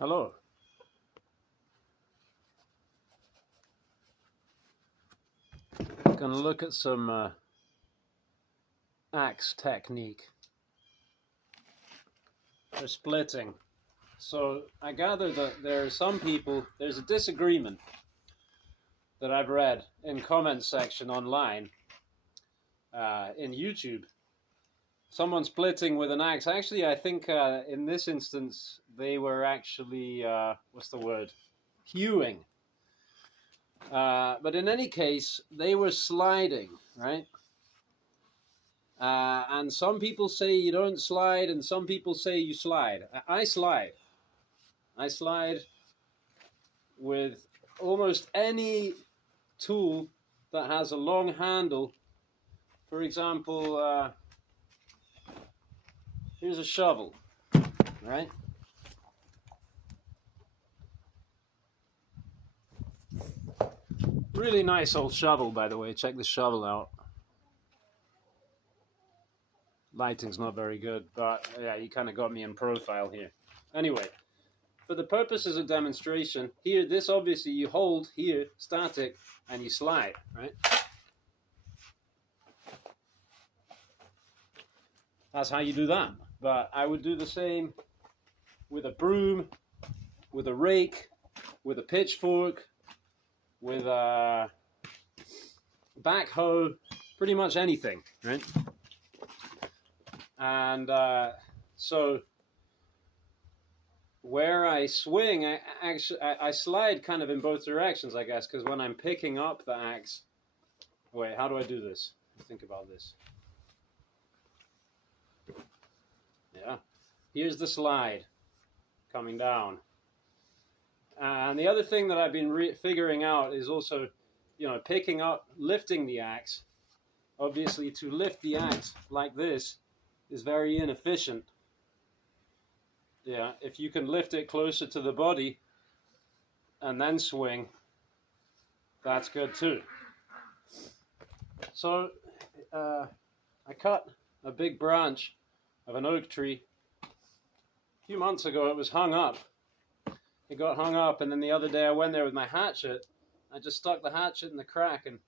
Hello. Going to look at some axe technique for splitting. So I gather that there are some people, there's a disagreement that I've read in comment section online, in YouTube. Someone splitting with an axe. Actually, I think in this instance, they were actually, what's the word? Hewing. But in any case, they were sliding, right? And some people say you don't slide, and some people say you slide. I slide. I slide with almost any tool that has a long handle. For example, here's a shovel, right? Really nice old shovel, by the way. Check the shovel out. Lighting's not very good, but yeah, you kind of got me in profile here. Anyway, for the purposes of demonstration, here, this obviously you hold here, static, and you slide, right? That's how you do that. But I would do the same with a broom, with a rake, with a pitchfork, with a backhoe, pretty much anything, right? And so where I swing, I slide kind of in both directions, I guess, because when I'm picking up the axe, wait, how do I do this? Think about this. Yeah, here's the slide coming down. And the other thing that I've been figuring out is also, picking up, lifting the axe. Obviously, to lift the axe like this is very inefficient. Yeah, if you can lift it closer to the body and then swing, that's good too. So I cut a big branch of an oak tree. A few months ago it was hung up. It got hung up, and then the other day I went there with my hatchet. I just stuck the hatchet in the crack and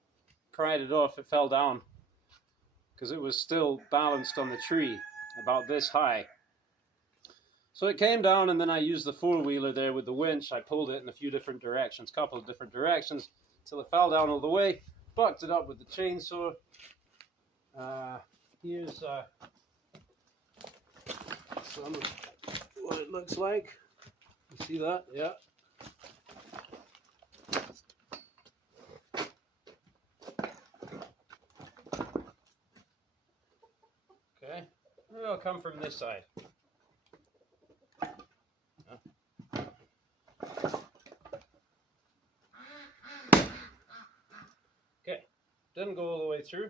pried it off. It fell down because it was still balanced on the tree about this high. So it came down, and then I used the four-wheeler there with the winch. I pulled it in a few different directions, couple of different directions, until it fell down all the way. Bucked it up with the chainsaw. Here's some of what it looks like. You see that? Yeah. Okay. Maybe I'll come from this side. Okay. Didn't go all the way through.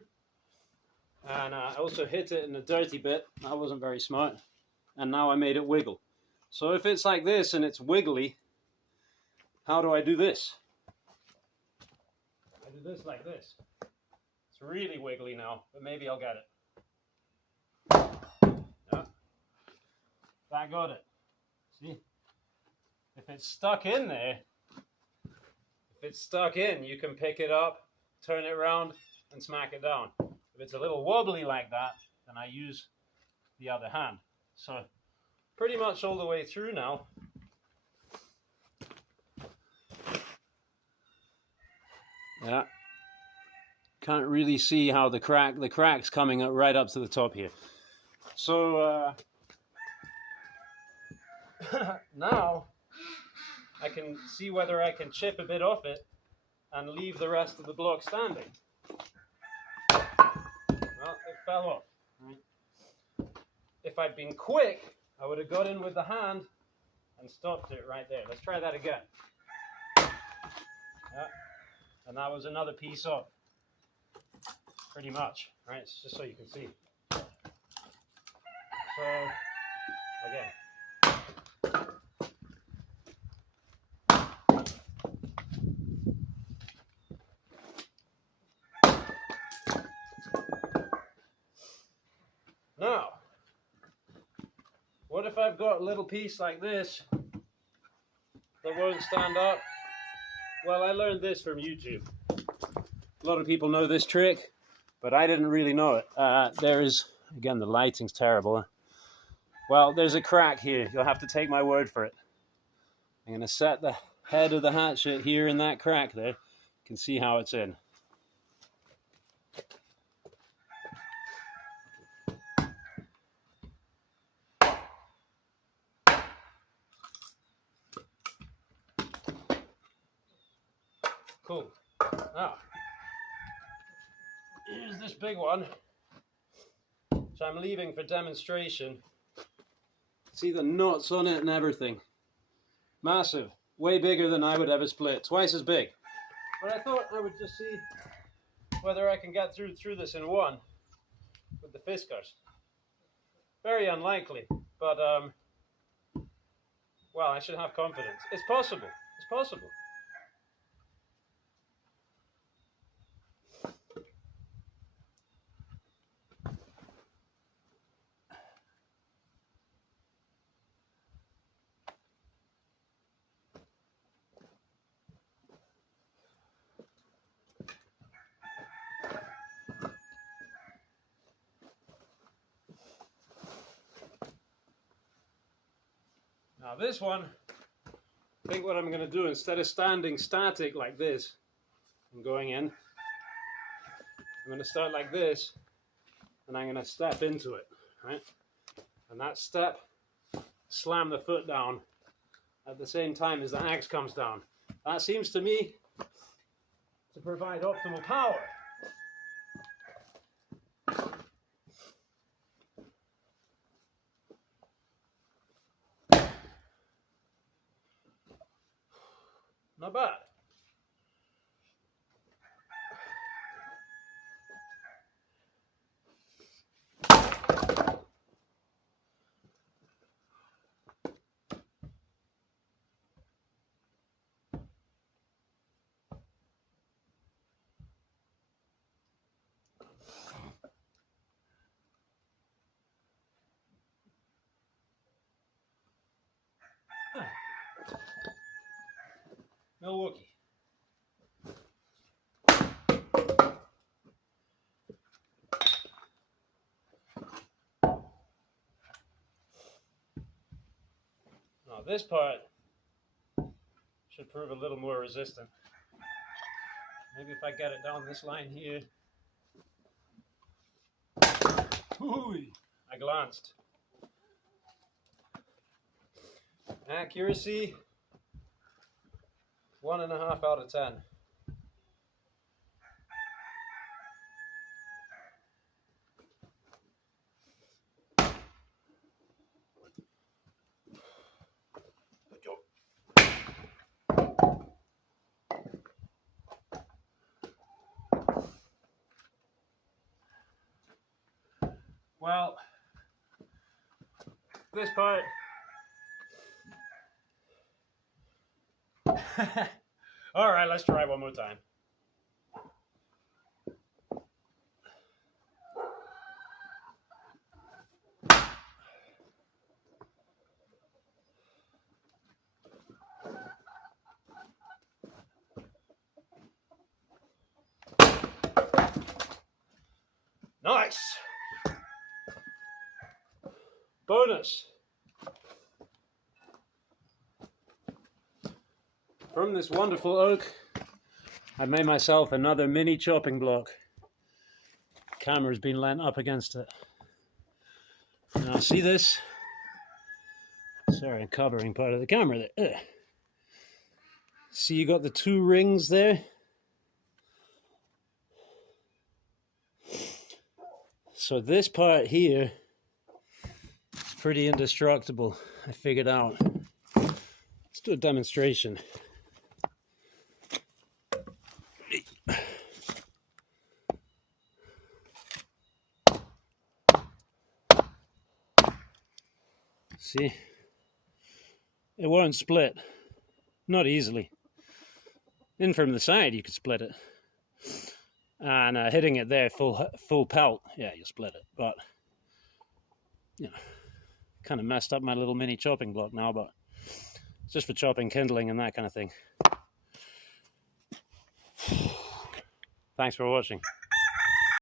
And I also hit it in a dirty bit. That wasn't very smart. And now I made it wiggle. So if it's like this and it's wiggly, how do I do this? I do this like this. It's really wiggly now, but maybe I'll get it. Yeah. That got it. See? If it's stuck in there, you can pick it up, turn it around, and smack it down. If it's a little wobbly like that, then I use the other hand. So pretty much all the way through now. Yeah. Can't really see how the crack's coming up right up to the top here. So now I can see whether I can chip a bit off it and leave the rest of the block standing. Well, it fell off. Right? If I'd been quick, I would have got in with the hand and stopped it right there. Let's try that again. Yeah. And that was another piece off. Pretty much. Right? It's just so you can see. So, again. Now, what if I've got a little piece like this that won't stand up. Well, I learned this from YouTube. A lot of people know this trick, but I didn't really know it. There is, again, the lighting's terrible. Well, there's a crack here. You'll have to take my word for it. I'm going to set the head of the hatchet here in that crack there. You can see how it's in. Cool. Now, here's this big one, which I'm leaving for demonstration. See the nuts on it and everything. Massive. Way bigger than I would ever split. Twice as big. But I thought I would just see whether I can get through this in one with the Fiskars. Very unlikely, but well, I should have confidence. It's possible. It's possible. Now this one, I think what I'm going to do, instead of standing static like this and going in, I'm going to start like this and I'm going to step into it, right? And that step, slam the foot down at the same time as the axe comes down. That seems to me to provide optimal power. Not bad. Milwaukee. Now this part should prove a little more resistant. Maybe if I get it down this line here. Ooh, I glanced. Accuracy, 1.5 out of 10. Well, this part. All right, let's try one more time. Nice. Bonus. From this wonderful oak, I made myself another mini chopping block. The camera's been leant up against it. Now see this? Sorry, I'm covering part of the camera there. See, you got the 2 rings there? So this part here is pretty indestructible, I figured out. Let's do a demonstration. See, it won't split, not easily. In from the side you could split it, and hitting it there full pelt, yeah, you split it. But you know, kind of messed up my little mini chopping block now, but just for chopping kindling and that kind of thing. Thanks for watching.